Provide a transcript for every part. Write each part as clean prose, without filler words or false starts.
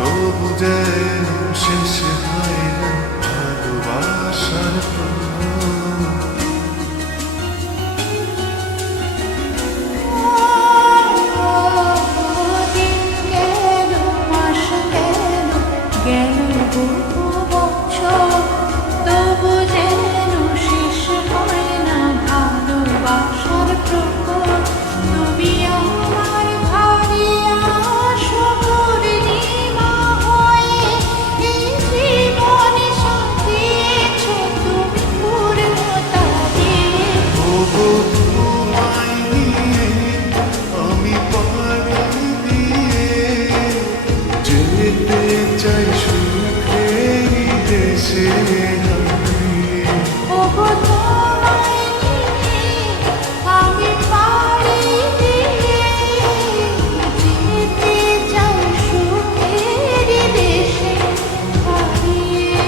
তবু যেন শেষ হয় না ভালোবাসার প্রহর। দিন গেল, মাস গেল, গেল বহু বছর, তবু যেন শেষ হয় না ভালোবাসার প্রহর। তুমি আমার ঘরে আসো পূর্ণিমা হয়ে, এই জীবনে সাজিয়েছ তুমি পূর্ণতা দিয়ে। তবু তোমায় নিয়ে আমি পাড়ি দিয়ে যেতে চাই সুখের দেশে হারিয়ে। ওগো তোমায় নিয়ে আমি পাড়ি দিয়ে যেতে চাই সুখের দেশে হারিয়ে।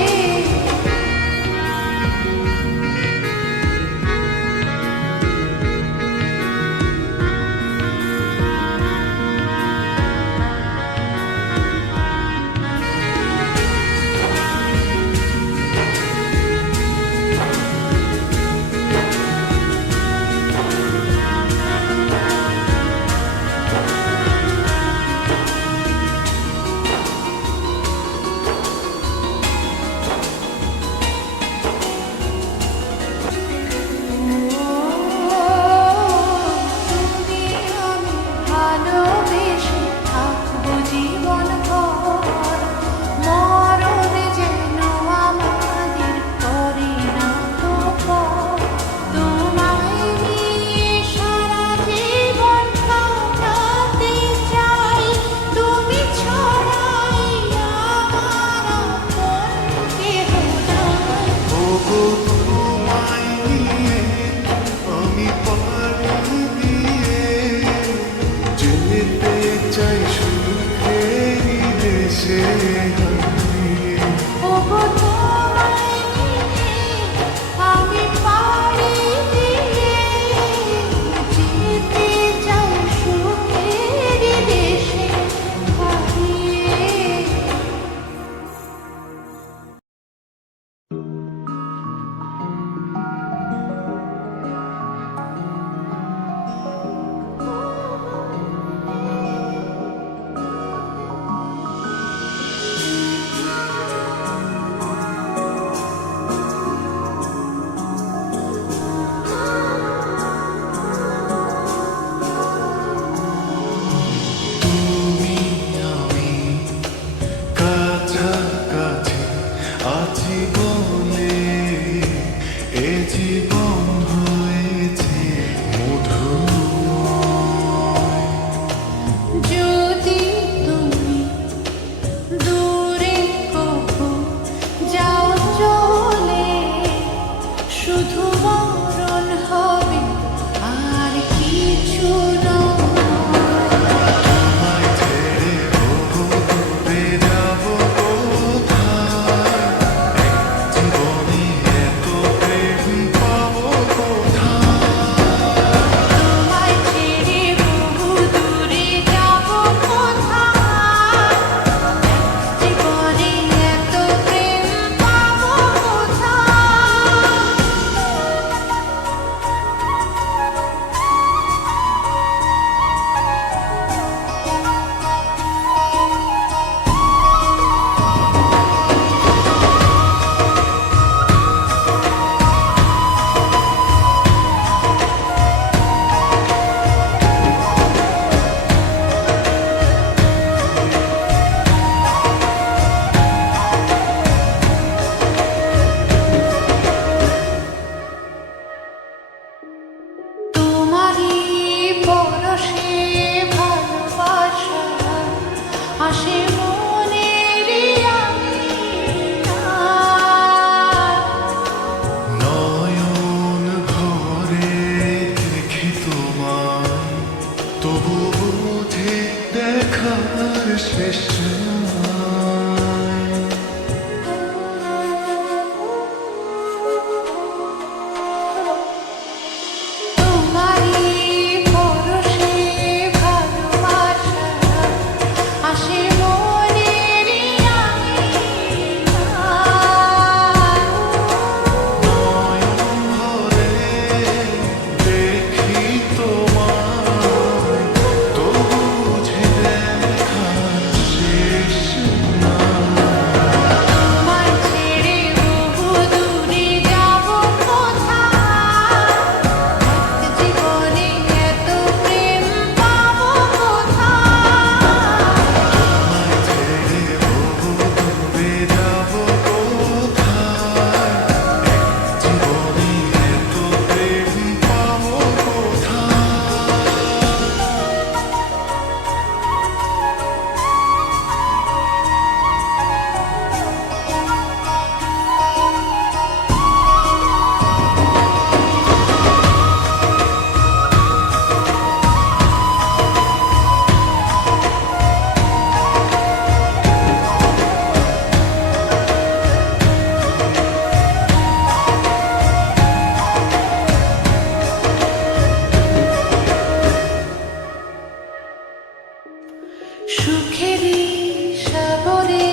তুমি আমি ভালোবেসে থাকবো জীবন ভর, মরণ যেন আমাদের করে না তো পর। তোমায় নিয়ে সারা জীবন কাটাতে চাই, তুমি ছড়াই আমার আপন কেহ নাই। ওগো তোমায় নিয়ে আমি পাড়ি দিয়ে যেতে চাই সুখের দেশে হারিয়ে। ওগো তোমায় নিয়ে আমি পাড়ি দিয়ে যেতে চাই সুখের দেশে হারিয়ে। তুমি আমি কাছাকাছি আছি বলে এ জীবন হয়েছে মধুময়। যদি তুমি দূরে কখো যাও চলে, শুধু মরণ হবে আর কিছু নয়। তোমায় ছেড়ে বহু দূরে যাব কোথায়, জীবনে এত প্রেম পাবো কোথায়। তোমায় ছেড়ে বহু দূরে যাব কোথায়, জীবনে এত প্রেম পাবো কোথায়। তোমারই পরশে ভালোবাসা আসে মনের আঙিনায়। নয়ন ভরে দেখি তোমায়, তবু বুঝি দেখার শেষ নাই। তোমারই পরশে ভালোবাসা আসে মনের সুখেরই সাগরে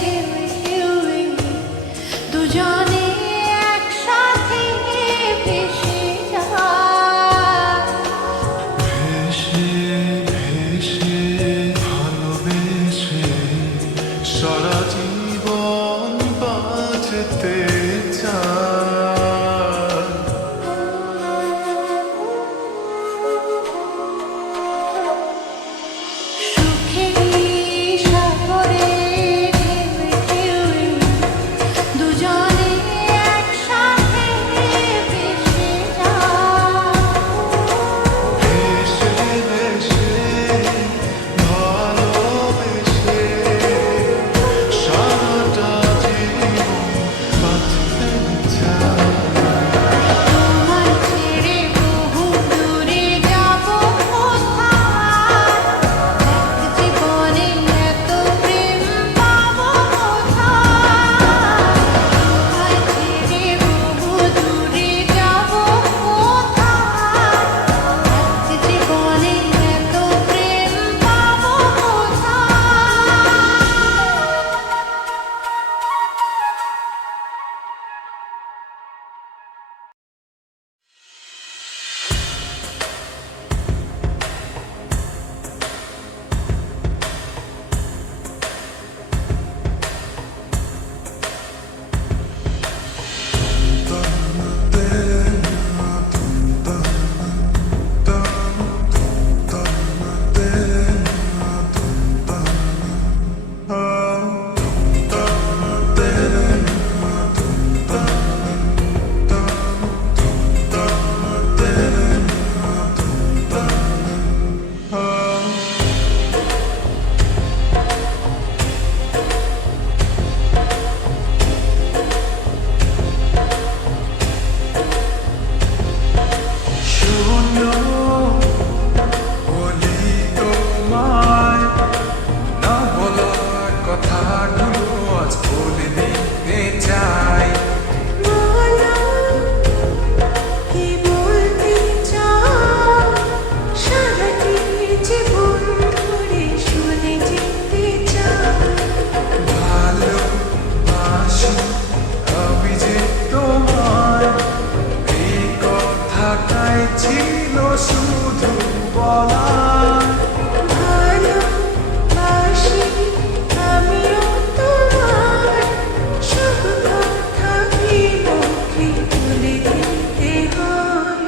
ঢেউয়ে ঢেউয়ে দুজনে একসাথে ভেসে যায়। ভেসে ভেসে ভালোবেসে সারা জীবন বাঁচতে চাই। সুখেরই সাগরে ঢেউয়ে ঢেউয়ে দুজনে একসাথে ভেসে যায়। ভেসে ভেসে ভালোবেসে সারাটা জীবন বাঁচতে চাই। তোমায় ছেড়ে বহু দূরে যাব কোথায়? এক জীবনে এত প্রেম পাবো কোথায়? তোমায় ছেড়ে বহু দূরে যাব কোথায়? এক জীবনে এত প্রেম পাবো শোনো বলি তোমায়, না বলা কথাগুলো আজ বলে দিতে চাই। বলো কি বলতে চাও? সারাটি জীবন ধরে শুনে যেতে চাও। ভালোবাসি আমি যে তোমায়, এই কথাটাই ছিল শুধু বলা। ভালোবাসি আমিও তোমার, সব কথা কি মুখে বলে দিতে হয়?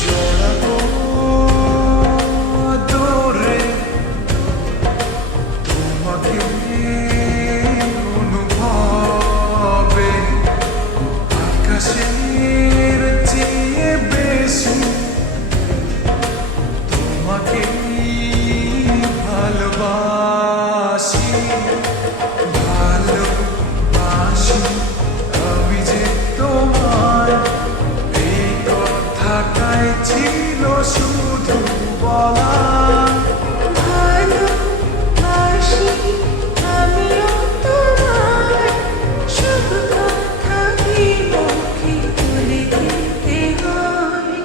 জড়াবো দৌড়ে তোমাকে অনুভবে, আকাশের চেয়ে বেশি তোমাকে ভালোবাসি। ভালোবাসি আমি যে তোমায়, এই কথাটাই ছিল শুধু বলা। ভালোবাসি আমিও তোমার, সব কথা কি মুখে বলে দিতে হয়?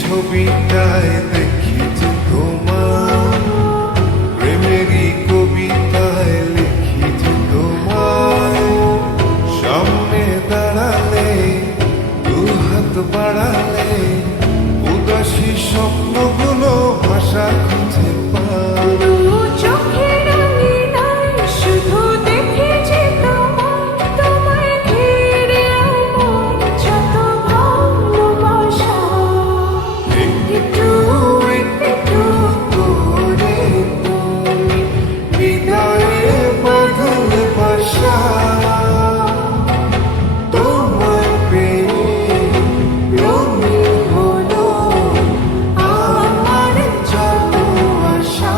ছবিটায় দেখি যে তোমার, প্রেমেরই কবিতায় লিখি যে তোমার, সামনে দাঁড়ালে দু হাত বাড়ালে উদাসী স্বপ্নগুলো ভাষা খুঁজে পায়। দু চোখের আঙিনায় শুধু দেখি যে তোমায় ঘিরে আমার যত ভালোবাসা। একটু একটু করে তুমি হৃদয়ে বাঁধলে বাসা, তোমার পেয়ে রঙিন হলো আমার যত আশা।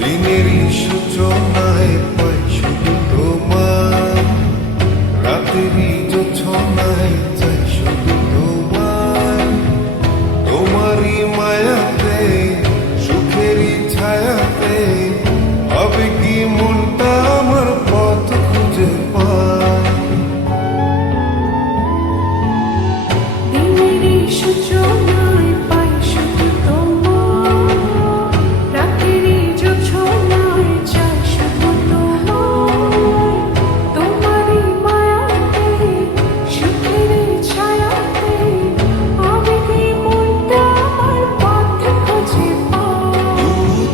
দিনেরই সূচনায় পাই শুধু তোমার, রাতেরই জোছনায় চাই শুধু তোমার, তোমারই মায়াতে সুখেরই ছায়াতে হবে কি মনটা আমার পথ খুঁজে পায়। দিনেরই সূচনায় পাই শুধু তোমার, রাতেরই জোছনায় চাই শুধু তোমার, তোমারই মায়াতে সুখেরই ছায়াতে আবেগে মনটা আমার পথ খুঁজে পায়। দু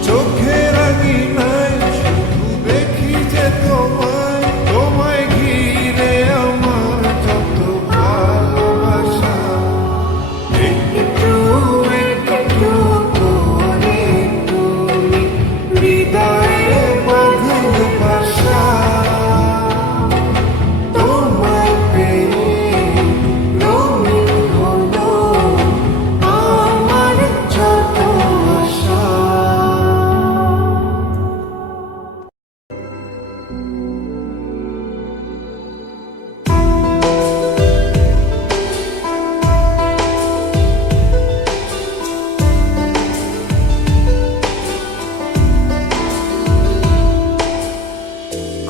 চোখের আঙিনায় শুধু দেখি যে তোমায়, তোমায় ঘিরে আমার যত ভালোবাসা। একটু একটু করে তুমি হৃদয়ে বাঁধলে বাসা, তোমায় পেয়ে রঙিন হলো আমার যত আশা।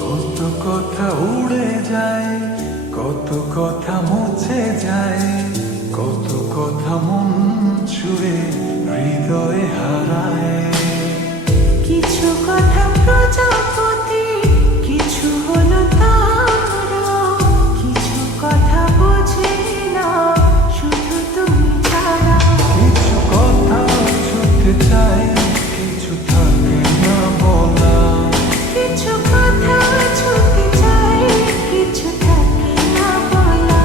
কত কথা উড়ে যায়, কত কথা মুছে যায়, কত কথা মন ছুঁয়ে হৃদয়ে হারায়। কিছু কথা প্রজাপতি, কিছু হলো তারা, কিছু কথা বোঝে না শুধু তুমি ছাড়া। কিছু কথা ছুটতে চায়, কিছু থাকে না বলা। কিছু কথা ছুটে যায়, কিছু থাকে না বলা।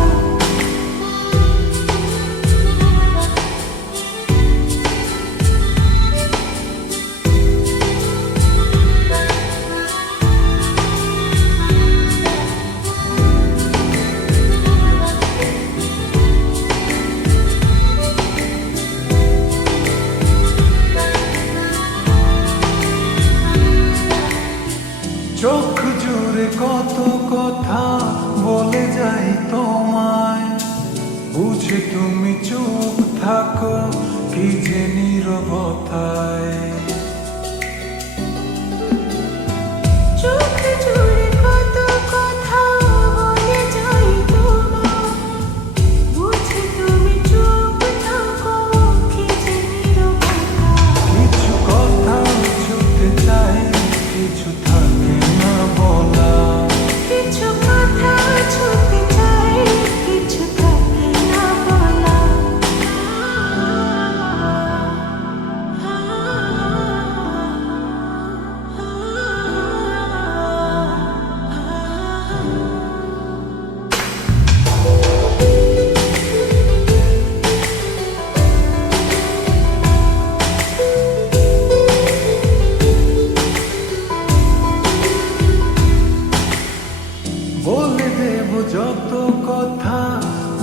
দেব যত কথা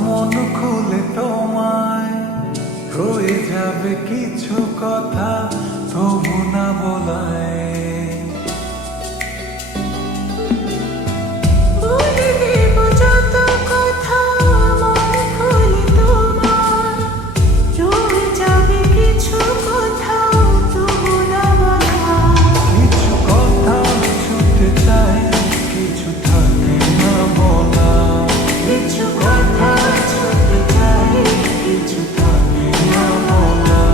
মন খুলে তোমায়, হয়ে যাবে কিছু কথা তবু না বলায়। বলে দেব যত কথা মন খুলে তোমায়, রয়ে যাবে কিছু কথা তবু না বলা। কিছু কথা ছুটে চাই, কিছু থাকে না বলা। কিছু কথা ছুটে যায়, কিছু থাকে না বলা।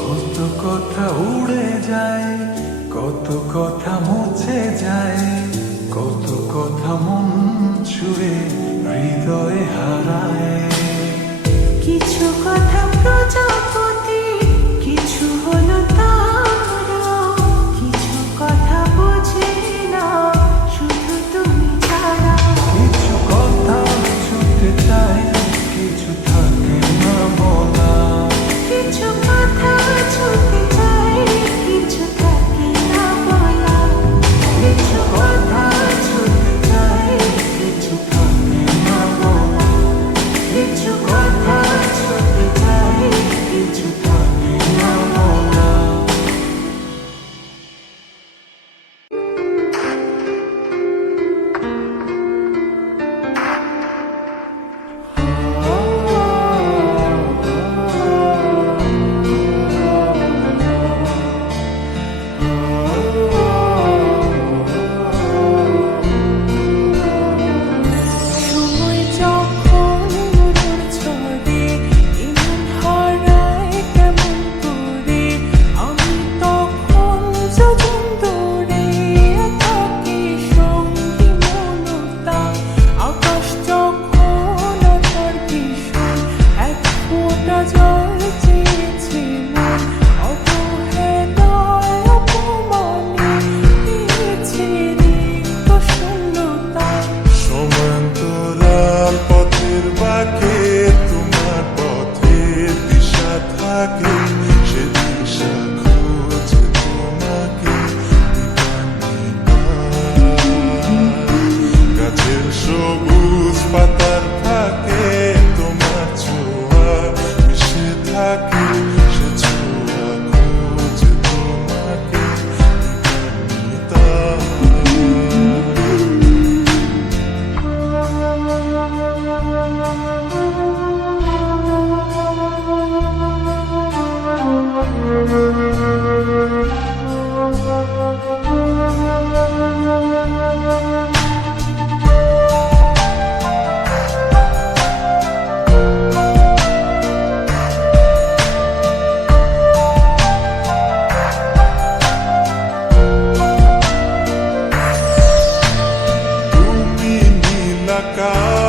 কত কথা উড়ে যায়, কত কথা মুছে যায়, কত কথা মন ছুঁয়ে হৃদয়ে হারায়। কিছু কথা প্রজাপতি, কিছু হলো তারা, কিছু কথা বোঝে না শুধু তুমি ছাড়া। কিছু কথা ছুটে চাই, কিছু থাকে না বলা। কিছু কথা ছুটে যায়, কিছু থাকে না বলা। কিছু কথা ছুটে যায়, কিছু থাকে না বলা। কিছু কথা ছুটে যায়, কিছু থাকে না বলা। সময় যখন মরুর ছড়ে, এমন হারায় কেমন করে, আমি তখন যোজন দূরে থাকি সঙ্গী মমতা। আকাশ যখন আধার ভীষণ, এক ফোঁটা জল চেয়েছে মন, অবহেলায় অপমানে দিয়েছে রিক্ত শূন্যতা। সমান্তরাল পথের বাঁকে তোমার পথের দিশা থাকে, সে দিশা খোঁজে তোমাকে গাছের সবুজ পাতার থাকে, তোমার ছোঁয়া মিশে থাকে, সে ছোঁয়া খোঁজে তোমাকে তুমি নীল আকাশ